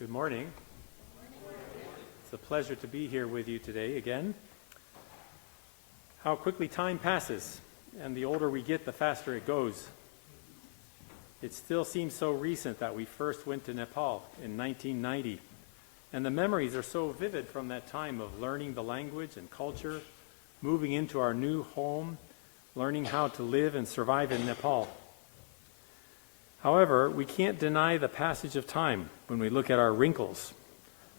Good morning. It's a pleasure to be here with you today again. How quickly time passes, and the older we get, the faster it goes. It still seems so recent that we first went to Nepal in 1990, and the memories are so vivid from that time of learning the language and culture, moving into our new home, learning how to live and survive in Nepal. However, we can't deny the passage of time when we look at our wrinkles,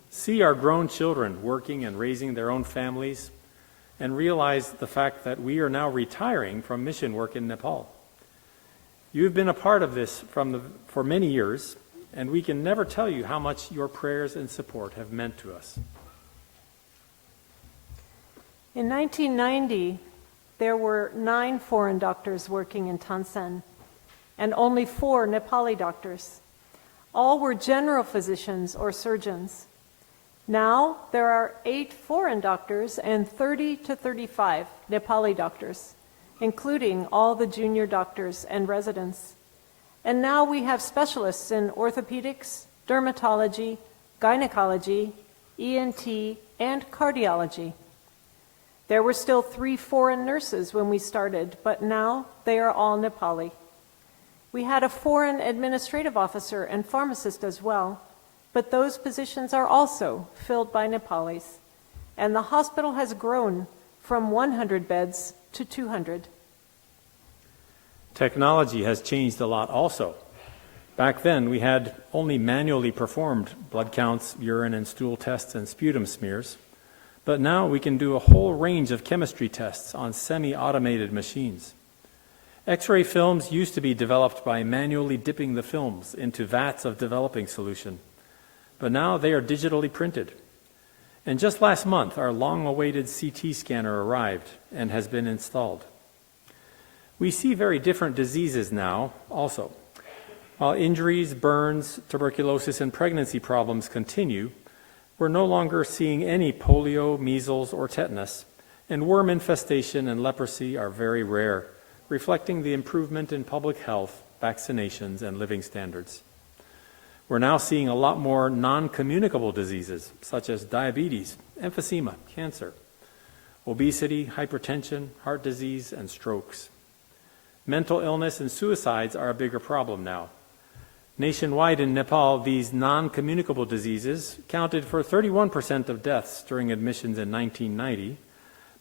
see our grown children working and raising their own families, and realize the fact that we are now retiring from mission work in Nepal. You've been a part of this for many years, and we can never tell you how much your prayers and support have meant to us. In 1990, there were 9 foreign doctors working in Tansen, and only 4 Nepali doctors. All were general physicians or surgeons. Now there are 8 foreign doctors and 30 to 35 Nepali doctors, including all the junior doctors and residents. And now we have specialists in orthopedics, dermatology, gynecology, ENT, and cardiology. There were still 3 foreign nurses when we started, but now they are all Nepali. We had a foreign administrative officer and pharmacist as well, but those positions are also filled by Nepalis, and the hospital has grown from 100 beds to 200. Technology has changed a lot also. Back then, we had only manually performed blood counts, urine and stool tests, and sputum smears, but now we can do a whole range of chemistry tests on semi-automated machines. X-ray films used to be developed by manually dipping the films into vats of developing solution, but now they are digitally printed. And just last month, our long-awaited CT scanner arrived and has been installed. We see very different diseases now also. While injuries, burns, tuberculosis, and pregnancy problems continue, we're no longer seeing any polio, measles, or tetanus, and worm infestation and leprosy are very rare, reflecting the improvement in public health, vaccinations, and living standards. We're now seeing a lot more non-communicable diseases, such as diabetes, emphysema, cancer, obesity, hypertension, heart disease, and strokes. Mental illness and suicides are a bigger problem now. Nationwide in Nepal, these non-communicable diseases counted for 31% of deaths during admissions in 1990,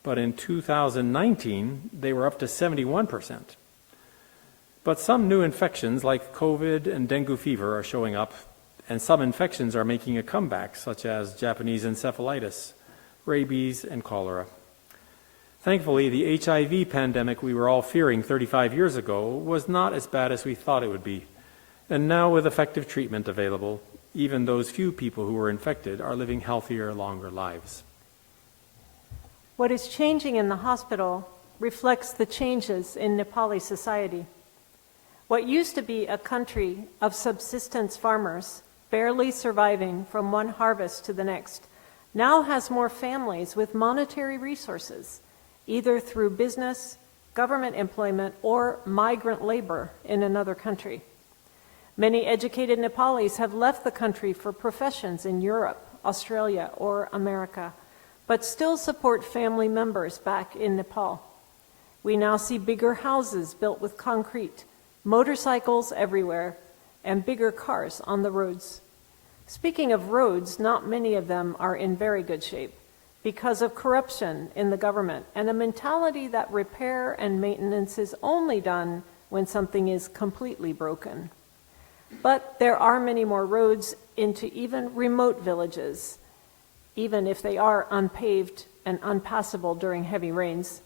but in 2019, they were up to 71%. But some new infections like COVID and dengue fever are showing up, and some infections are making a comeback, such as Japanese encephalitis, rabies, and cholera. Thankfully, the HIV pandemic we were all fearing 35 years ago was not as bad as we thought it would be, and now with effective treatment available, even those few people who were infected are living healthier, longer lives. What is changing in the hospital reflects the changes in Nepali society. What used to be a country of subsistence farmers, barely surviving from one harvest to the next, now has more families with monetary resources, either through business, government employment, or migrant labor in another country. Many educated Nepalis have left the country for professions in Europe, Australia, or America, but still support family members back in Nepal. We now see bigger houses built with concrete, motorcycles everywhere, and bigger cars on the roads. Speaking of roads, not many of them are in very good shape because of corruption in the government and a mentality that repair and maintenance is only done when something is completely broken. But there are many more roads into even remote villages, even if they are unpaved and unpassable during heavy rains.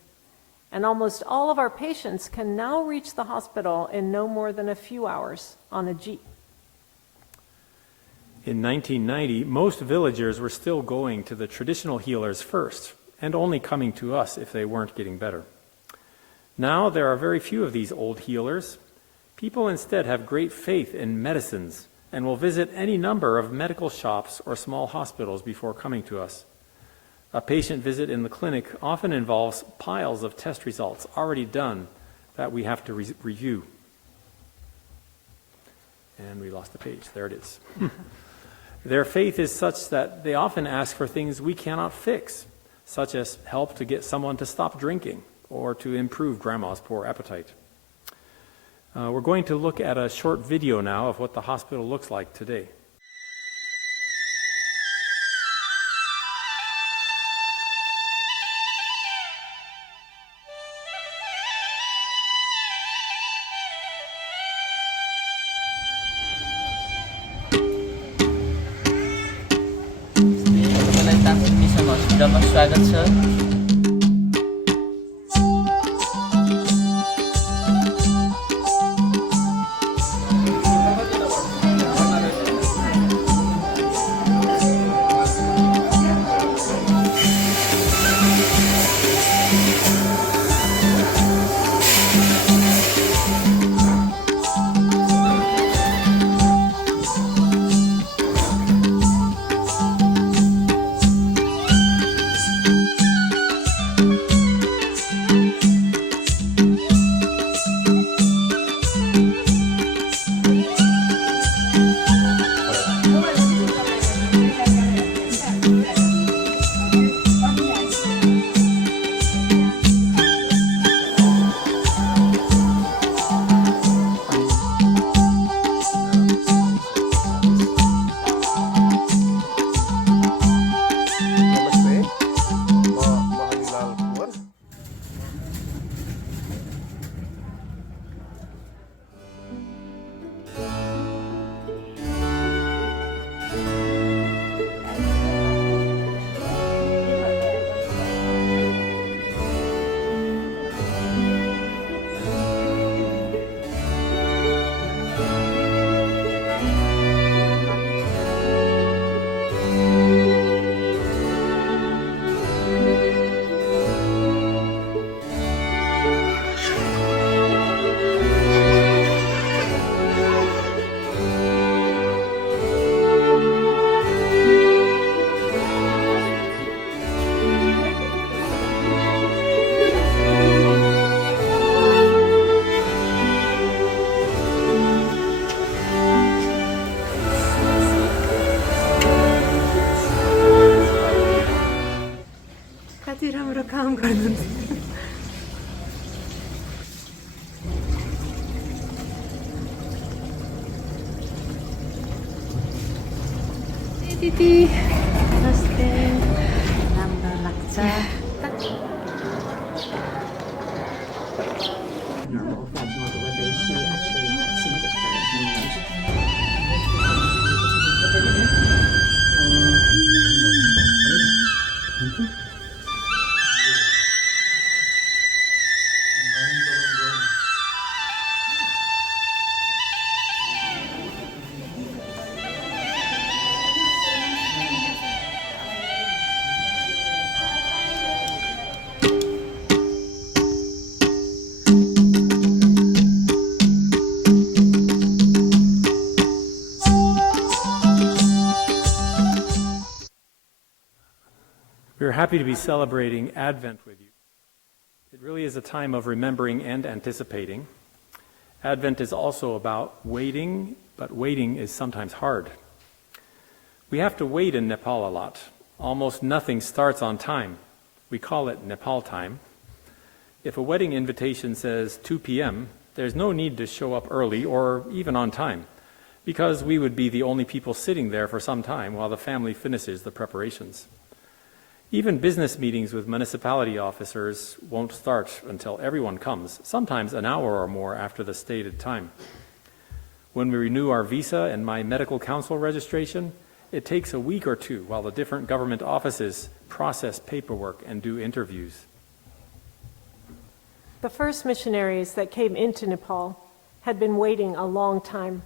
And almost all of our patients can now reach the hospital in no more than a few hours on a jeep. In 1990, most villagers were still going to the traditional healers first, and only coming to us if they weren't getting better. Now there are very few of these old healers. People instead have great faith in medicines and will visit any number of medical shops or small hospitals before coming to us. A patient visit in the clinic often involves piles of test results already done that we have to review. And we lost the page. There it is. Their faith is such that they often ask for things we cannot fix, such as help to get someone to stop drinking or to improve grandma's poor appetite. We're going to look at a short video now of what the hospital looks like today. तपाईँलाई Tapti mission हस्पिटलमा स्वागत छ। कति राम्रो काम गर्नुहुन्छ। दिदी नमस्ते, राम्रो लाग्छ। normal vaginal delivery. She actually had seen this pregnant. We're happy to be celebrating Advent with you. It really is a time of remembering and anticipating. Advent is also about waiting, but waiting is sometimes hard. We have to wait in Nepal a lot. Almost nothing starts on time. We call it Nepal time. If a wedding invitation says 2 p.m., there's no need to show up early or even on time, because we would be the only people sitting there for some time while the family finishes the preparations. Even business meetings with municipality officers won't start until everyone comes, sometimes an hour or more after the stated time. When we renew our visa and my medical council registration, it takes a week or two while the different government offices process paperwork and do interviews. The first missionaries that came into Nepal had been waiting a long time.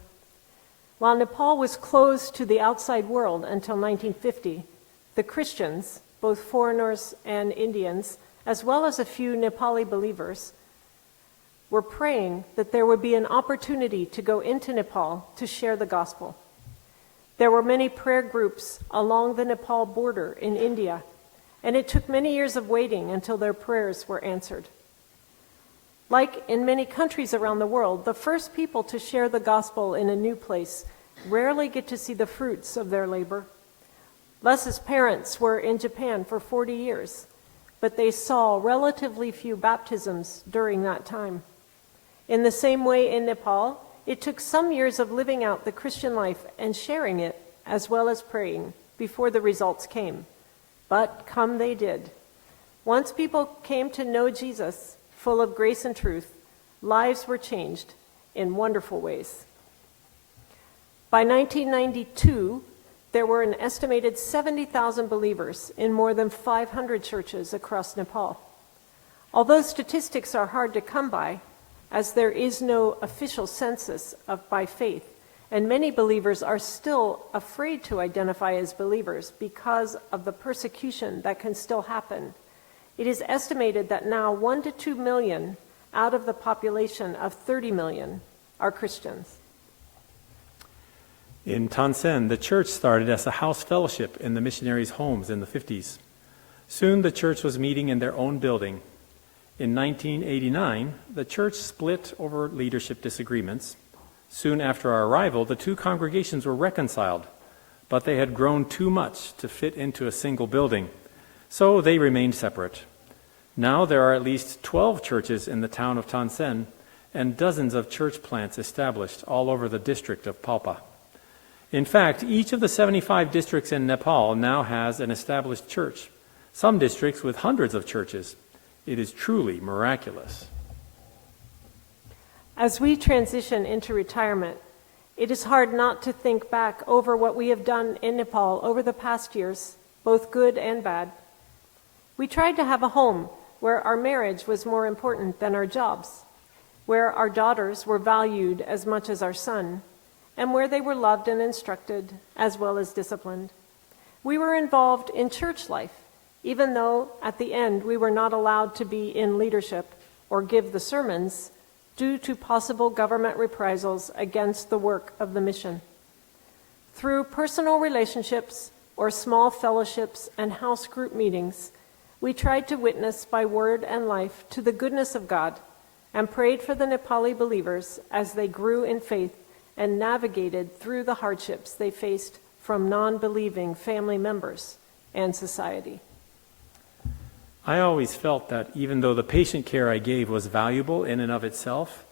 While Nepal was closed to the outside world until 1950, the Christians, both foreigners and Indians, as well as a few Nepali believers, were praying that there would be an opportunity to go into Nepal to share the gospel. There were many prayer groups along the Nepal border in India, and it took many years of waiting until their prayers were answered. Like in many countries around the world, the first people to share the gospel in a new place rarely get to see the fruits of their labor. Les's parents were in Japan for 40 years, but they saw relatively few baptisms during that time. In the same way in Nepal, it took some years of living out the Christian life and sharing it, as well as praying, before the results came. But come they did. Once people came to know Jesus, full of grace and truth, lives were changed in wonderful ways. By 1992, there were an estimated 70,000 believers in more than 500 churches across Nepal. Although statistics are hard to come by, as there is no official census by faith, and many believers are still afraid to identify as believers because of the persecution that can still happen, it is estimated that now 1 to 2 million out of the population of 30 million are Christians. In Tansen, the church started as a house fellowship in the missionaries' homes in the 50s. Soon the church was meeting in their own building. In 1989, the church split over leadership disagreements. Soon after our arrival, the two congregations were reconciled, but they had grown too much to fit into a single building, so they remained separate. Now there are at least 12 churches in the town of Tansen and dozens of church plants established all over the district of Palpa. In fact, each of the 75 districts in Nepal now has an established church, some districts with hundreds of churches. It is truly miraculous. As we transition into retirement, it is hard not to think back over what we have done in Nepal over the past years, both good and bad. We tried to have a home where our marriage was more important than our jobs, where our daughters were valued as much as our son, and where they were loved and instructed as well as disciplined. We were involved in church life, even though at the end we were not allowed to be in leadership or give the sermons due to possible government reprisals against the work of the mission. Through personal relationships or small fellowships and house group meetings, we tried to witness by word and life to the goodness of God and prayed for the Nepali believers as they grew in faith and navigated through the hardships they faced from non-believing family members and society. I always felt that even though the patient care I gave was valuable in and of itself,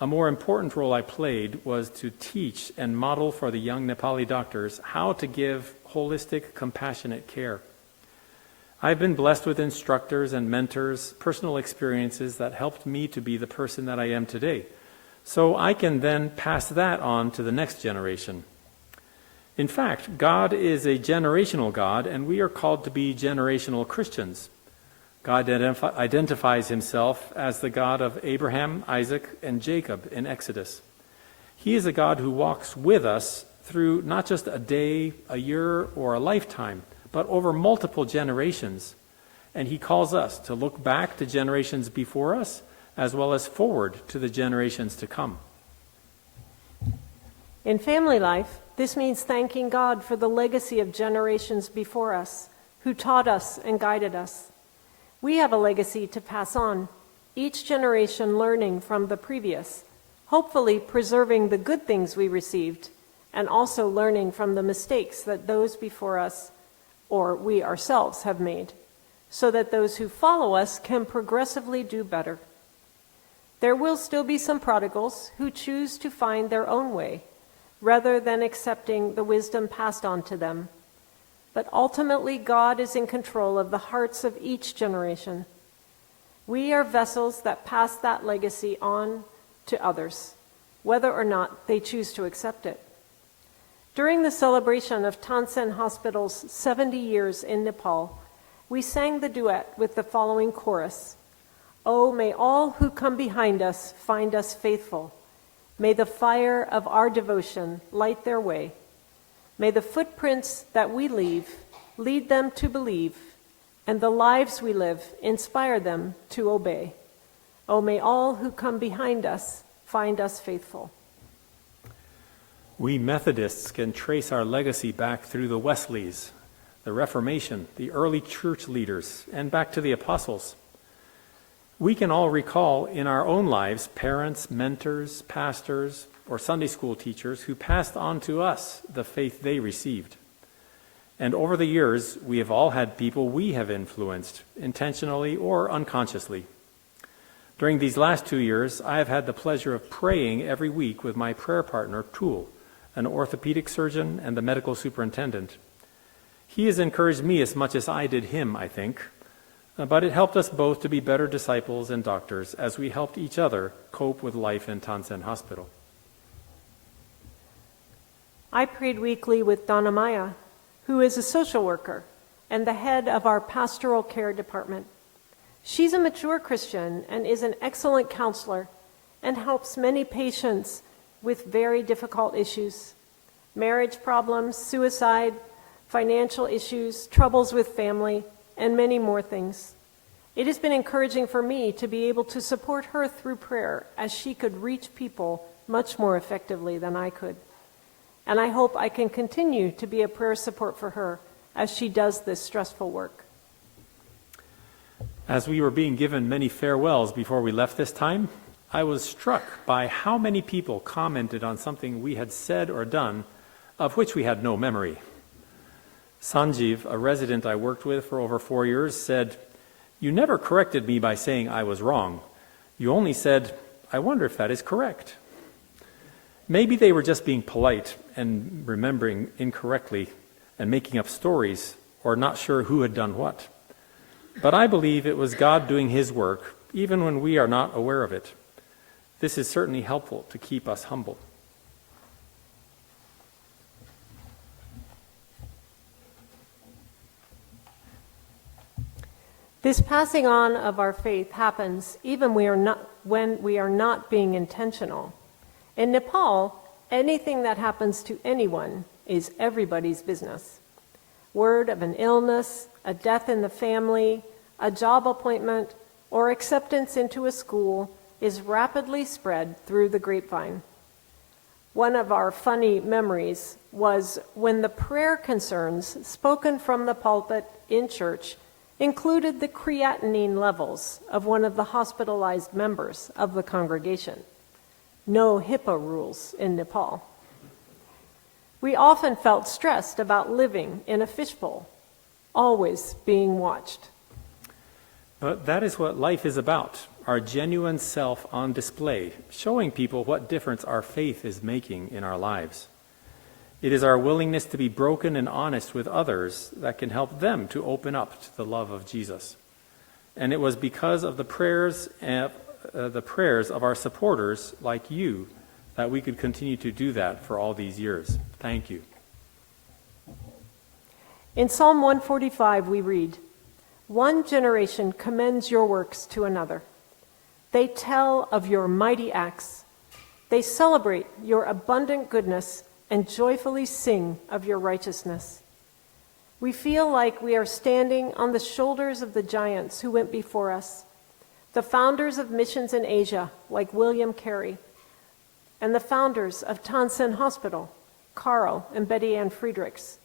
a more important role I played was to teach and model for the young Nepali doctors how to give holistic, compassionate care. I've been blessed with instructors and mentors, personal experiences that helped me to be the person that I am today, so I can then pass that on to the next generation. In fact, God is a generational God, and we are called to be generational Christians. God identifies himself as the God of Abraham, Isaac, and Jacob in Exodus. He is a God who walks with us through not just a day, a year, or a lifetime, but over multiple generations. And he calls us to look back to generations before us, as well as forward to the generations to come. In family life, this means thanking God for the legacy of generations before us, who taught us and guided us. We have a legacy to pass on, each generation learning from the previous, hopefully preserving the good things we received, and also learning from the mistakes that those before us, or we ourselves, have made, so that those who follow us can progressively do better. There will still be some prodigals who choose to find their own way, rather than accepting the wisdom passed on to them. But ultimately, God is in control of the hearts of each generation. We are vessels that pass that legacy on to others, whether or not they choose to accept it. During the celebration of Tansen Hospital's 70 years in Nepal, we sang the duet with the following chorus: "Oh, may all who come behind us find us faithful. May the fire of our devotion light their way. May the footprints that we leave lead them to believe, and the lives we live inspire them to obey. Oh, may all who come behind us find us faithful." We Methodists can trace our legacy back through the Wesleys, the Reformation, the early church leaders, and back to the apostles. We can all recall in our own lives parents, mentors, pastors, or Sunday school teachers who passed on to us the faith they received. And over the years, we have all had people we have influenced, intentionally or unconsciously. During these last 2 years, I have had the pleasure of praying every week with my prayer partner, Tool, an orthopedic surgeon and the medical superintendent. He has encouraged me as much as I did him, I think, but it helped us both to be better disciples and doctors as we helped each other cope with life in Tansen Hospital. I prayed weekly with Donna Maya, who is a social worker and the head of our pastoral care department. She's a mature Christian and is an excellent counselor and helps many patients with very difficult issues: marriage problems, suicide, financial issues, troubles with family, and many more things. It has been encouraging for me to be able to support her through prayer, as she could reach people much more effectively than I could. And I hope I can continue to be a prayer support for her as she does this stressful work. As we were being given many farewells before we left this time, I was struck by how many people commented on something we had said or done of which we had no memory. Sanjeev, a resident I worked with for over 4 years, said, "You never corrected me by saying I was wrong. You only said, 'I wonder if that is correct.'" Maybe they were just being polite and remembering incorrectly and making up stories or not sure who had done what. But I believe it was God doing his work, even when we are not aware of it. This is certainly helpful to keep us humble. This passing on of our faith happens even when we are not being intentional. In Nepal, anything that happens to anyone is everybody's business. Word of an illness, a death in the family, a job appointment, or acceptance into a school is rapidly spread through the grapevine. One of our funny memories was when the prayer concerns spoken from the pulpit in church included the creatinine levels of one of the hospitalized members of the congregation. No HIPAA rules in Nepal. We often felt stressed about living in a fishbowl, always being watched. But that is what life is about, our genuine self on display, showing people what difference our faith is making in our lives. It is our willingness to be broken and honest with others that can help them to open up to the love of Jesus. And it was because of the prayers of our supporters like you that we could continue to do that for all these years. Thank you. In Psalm 145 we read, "One generation commends your works to another. They tell of your mighty acts. They celebrate your abundant goodness and joyfully sing of your righteousness." We feel like we are standing on the shoulders of the giants who went before us, the founders of missions in Asia, like William Carey, and the founders of Tansen Hospital, Carl and Betty Ann Friedrichs.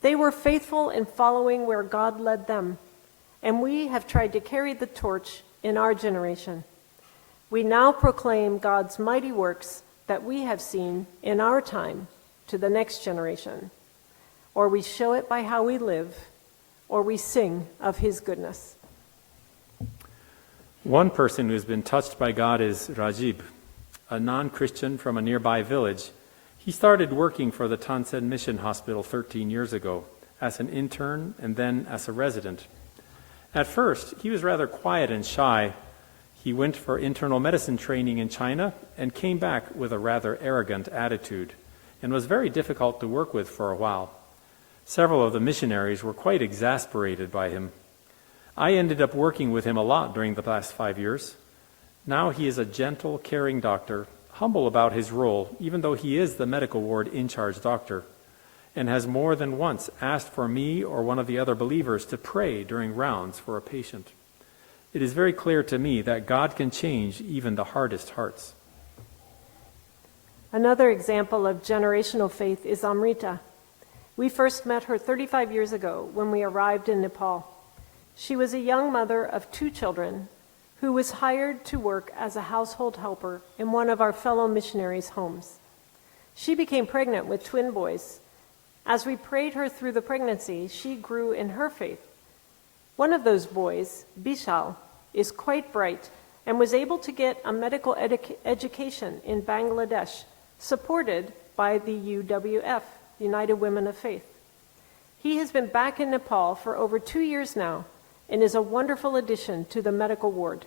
They were faithful in following where God led them, and we have tried to carry the torch in our generation. We now proclaim God's mighty works that we have seen in our time to the next generation, or we show it by how we live, or we sing of his goodness. One person who has been touched by God is Rajib, a non-Christian from a nearby village. He started working for the Tansen Mission Hospital 13 years ago as an intern and then as a resident. At first, he was rather quiet and shy. He went for internal medicine training in China and came back with a rather arrogant attitude and was very difficult to work with for a while. Several of the missionaries were quite exasperated by him. I ended up working with him a lot during the past 5 years. Now he is a gentle, caring doctor, humble about his role, even though he is the medical ward in-charge doctor, and has more than once asked for me or one of the other believers to pray during rounds for a patient. It is very clear to me that God can change even the hardest hearts. Another example of generational faith is Amrita. We first met her 35 years ago when we arrived in Nepal. She was a young mother of 2 children who was hired to work as a household helper in one of our fellow missionaries' homes. She became pregnant with twin boys. As we prayed her through the pregnancy, she grew in her faith. One of those boys, Bishal, is quite bright and was able to get a medical education in Bangladesh, supported by the UWF, United Women of Faith. He has been back in Nepal for over 2 years now and is a wonderful addition to the medical ward,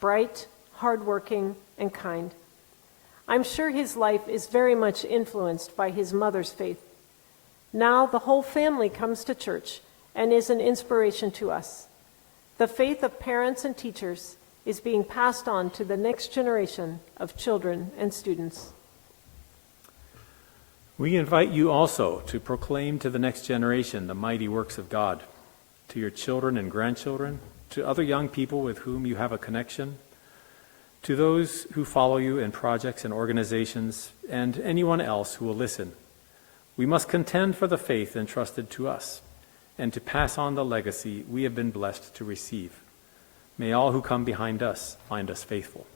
bright, hardworking, and kind. I'm sure his life is very much influenced by his mother's faith. Now the whole family comes to church and is an inspiration to us. The faith of parents and teachers is being passed on to the next generation of children and students. We invite you also to proclaim to the next generation the mighty works of God, to your children and grandchildren, to other young people with whom you have a connection, to those who follow you in projects and organizations, and anyone else who will listen. We must contend for the faith entrusted to us and to pass on the legacy we have been blessed to receive. May all who come behind us find us faithful.